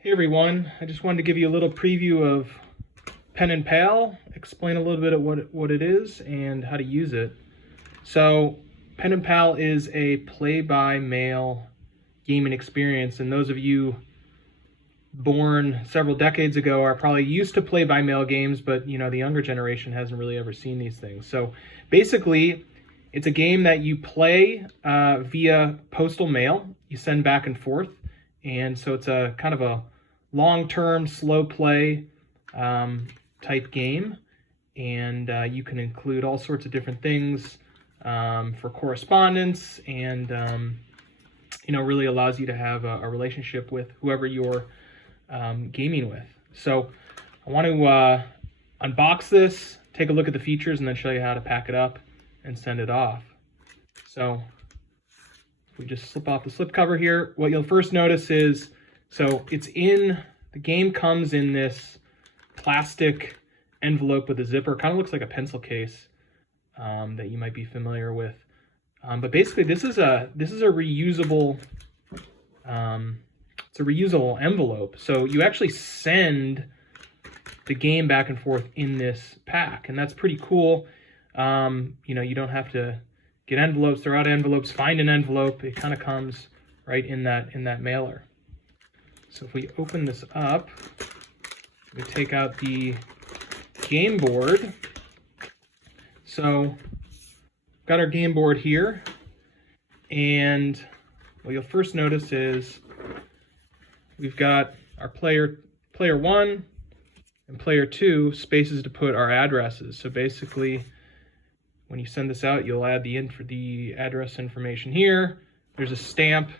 Hey everyone, I just wanted to give you a little preview of Pen and Pal, explain a little bit of what it is and how to use it. So Pen and Pal is a play-by-mail gaming experience, and those of you born several decades ago are probably used to play-by-mail games, but the younger generation hasn't really ever seen these things. So basically, it's a game that you play via postal mail. You send back and forth. And so it's a kind of a long-term, slow play type game. And you can include all sorts of different things for correspondence, and really allows you to have a relationship with whoever you're gaming with. So I want to unbox this, take a look at the features, and then show you how to pack it up and send it off. So we just slip off the slipcover here. What you'll first notice is, the game comes in this plastic envelope with a zipper. Kind of looks like a pencil case that you might be familiar with. But basically, this is a reusable. It's a reusable envelope. So you actually send the game back and forth in this pack, and that's pretty cool. You don't have to get envelopes, throw out envelopes, find an envelope. It kind of comes right in that mailer. So if we open this up, we take out the game board. So got our game board here, and what you'll first notice is we've got our player 1 and player 2 spaces to put our addresses. So basically, when you send this out, you'll add the address information here. There's a stamp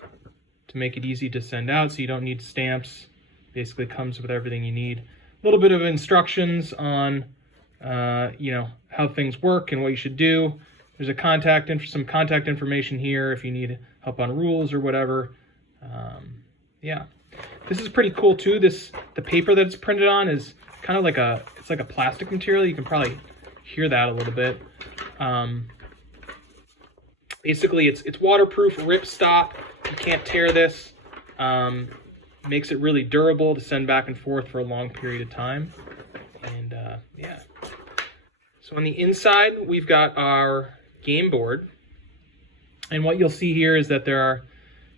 to make it easy to send out, so you don't need stamps. Basically comes with everything you need. A little bit of instructions on how things work and what you should do. There's some contact information here if you need help on rules or whatever. This is pretty cool too. The paper that it's printed on is kind of like a plastic material. You can probably hear that a little bit. Basically, it's waterproof, ripstop. You can't tear this. Makes it really durable to send back and forth for a long period of time. And so on the inside, we've got our game board. And what you'll see here is that there are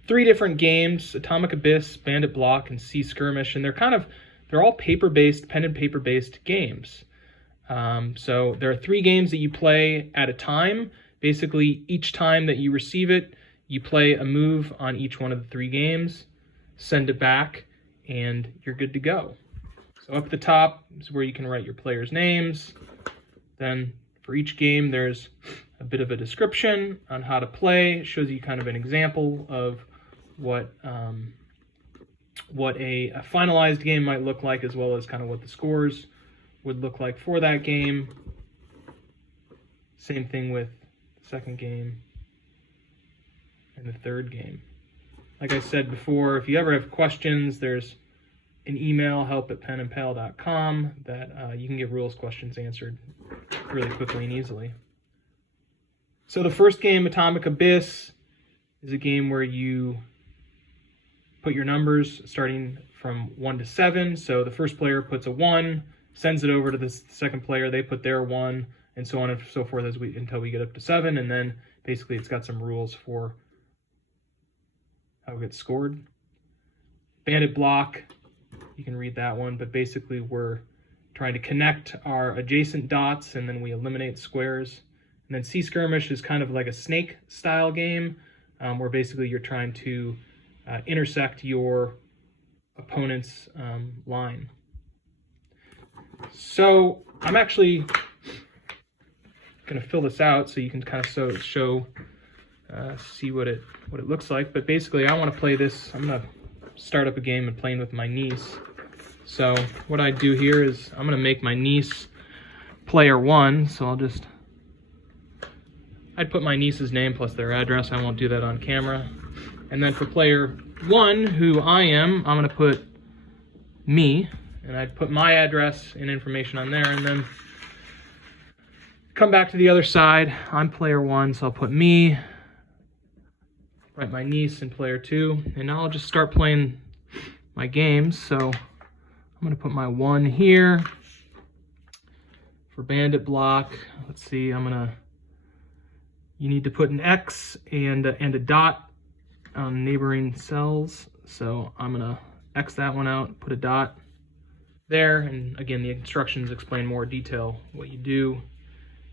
3 different games: Atomic Abyss, Bandit Block, and Sea Skirmish. And they're all paper-based, pen and paper-based games. So there are 3 games that you play at a time. Basically, each time that you receive it, you play a move on each one of the 3 games, send it back, and you're good to go. So up at the top is where you can write your players' names. Then for each game, there's a bit of a description on how to play. It shows you kind of an example of what a finalized game might look like, as well as kind of what the scores would look like for that game. Same thing with the second game and the third game. Like I said before, if you ever have questions, there's an email, help@penandpal.com, that you can get rules questions answered really quickly and easily. So the first game, Atomic Abyss, is a game where you put your numbers starting from 1 to 7. So the first player puts a 1, sends it over to the second player, they put their 1, and so on and so forth until we get up to 7, and then basically it's got some rules for how it gets scored. Bandit Block, you can read that one, but basically we're trying to connect our adjacent dots, and then we eliminate squares. And then Sea Skirmish is kind of like a snake style game, where basically you're trying to intersect your opponent's line. So I'm actually going to fill this out so you can kind of see what it looks like. But basically, I want to play this. I'm going to start up a game and playing with my niece. So what I do here is I'm going to make my niece player 1. So I'd put my niece's name plus their address. I won't do that on camera. And then for player 1, who I'm going to put me, and I'd put my address and information on there, and then come back to the other side. I'm player 1, so I'll put me, write my niece in player 2, and now I'll just start playing my games. So I'm going to put my 1 here. For Bandit Block, let's see, you need to put an X and a dot on neighboring cells. So I'm gonna X that one out, put a dot there, and again, the instructions explain more detail what you do.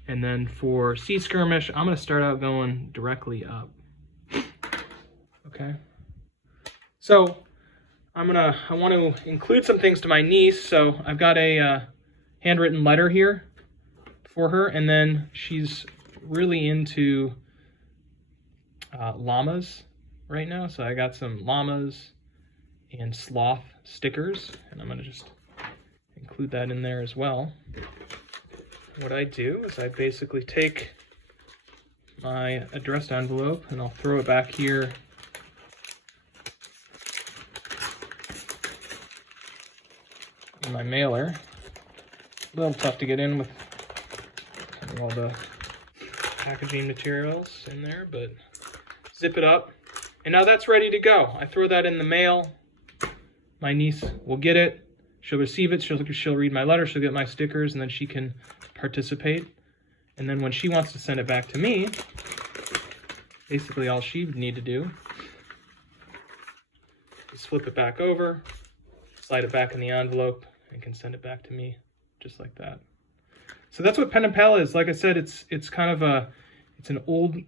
And then for Sea Skirmish, I'm gonna start out going directly up. Okay. So I want to include some things to my niece. So I've got a handwritten letter here for her, and then she's really into llamas right now. So I got some llamas and sloth stickers, and I'm going to just include that in there as well. What I do is I basically take my addressed envelope and I'll throw it back here in my mailer. A little tough to get in with all the packaging materials in there, but zip it up. And now that's ready to go. I throw that in the mail. My niece will get it. She'll receive it. She'll read my letter. She'll get my stickers, and then she can participate. And then when she wants to send it back to me, basically all she would need to do is flip it back over, slide it back in the envelope, and can send it back to me just like that. So that's what Pen and Pal is. Like I said, it's kind of it's an old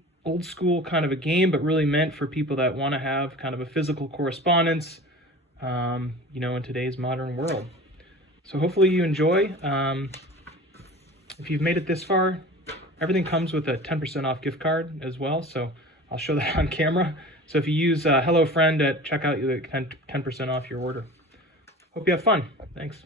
school kind of a game, but really meant for people that want to have kind of a physical correspondence, you know, in today's modern world. So hopefully you enjoy. If you've made it this far, everything comes with a 10% off gift card as well. So I'll show that on camera. So if you use HelloFriend at checkout, you get 10% off your order. Hope you have fun. Thanks.